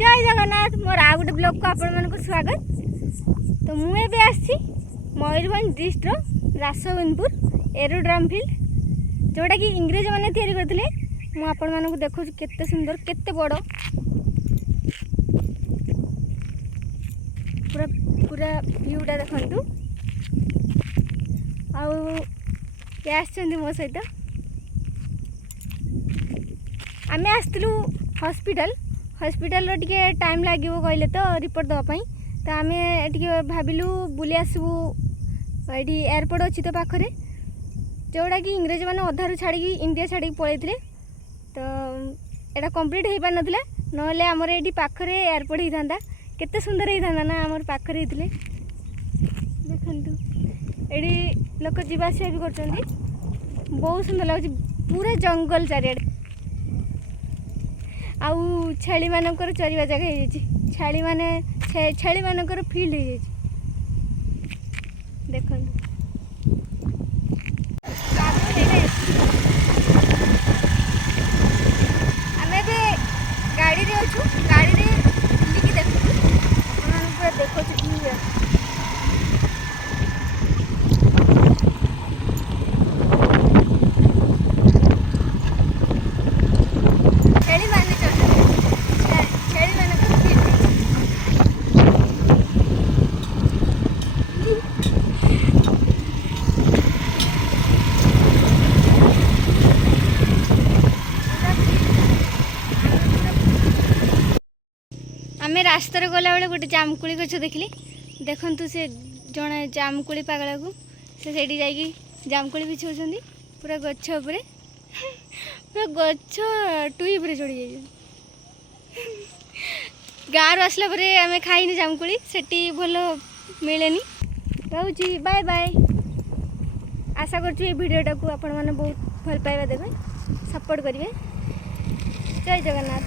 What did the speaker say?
जय जगन्नाथ मोर आ गोटे ब्लॉग को आपण मानक स्वागत। तो मुझे आसी Mayurbhanj district Rasgovindpur aerodrome field जोटा कि इंग्रेज मैंने तैयारी करते। मुझे आपण मानक देखो केते सुंदर केते बड़ पूरा पूरा व्यूटा देखु। आसछन्ती मो सहित आम आसलु हॉस्पिटल रो टिके टाइम लगे कहले तो रिपोर्ट दवापाई। तो आम टे भाविलु बुली आसबू ये एयरपोर्ट अच्छी तो पाखरे जोड़ा कि इंग्रेज मैंने अधारू छाड़ी इंडिया छाड़ी पलैते। तो यहाँ कम्प्लीट हो पार नाला ना आमर ये पाखरे एयरपोर्ट होता केते सुंदर होता ना आमर पाखरे होते। देखु ये लोक जावास भी कर बहुत सुंदर लगे पूरा जंगल चारिआडे। आउ छेली मानकर चरिया जगह हो छेली माने छेली मानकर फील्ड हो देख। आम गाड़ी रे अच्छु गाड़ी रे बुलिकी देखु पूरा देखो आम रास्तार गला बेले गोटे जामकुड़ी गछ देखली। देखु से जड़े जामकुड़ी पागल को से जामकुड़ी बिछाऊँ पूरा गछ पूरा गछ टुई पर चढ़ी जाइए। गाँव आसला आम खाईनी जामकुड़ी सेठी भल मिले रोची। Bye bye. आशा कर भिडियोटा को आपण मैंने बहुत भल पाइबा देवे सपोर्ट करेंगे। जय जगन्नाथ।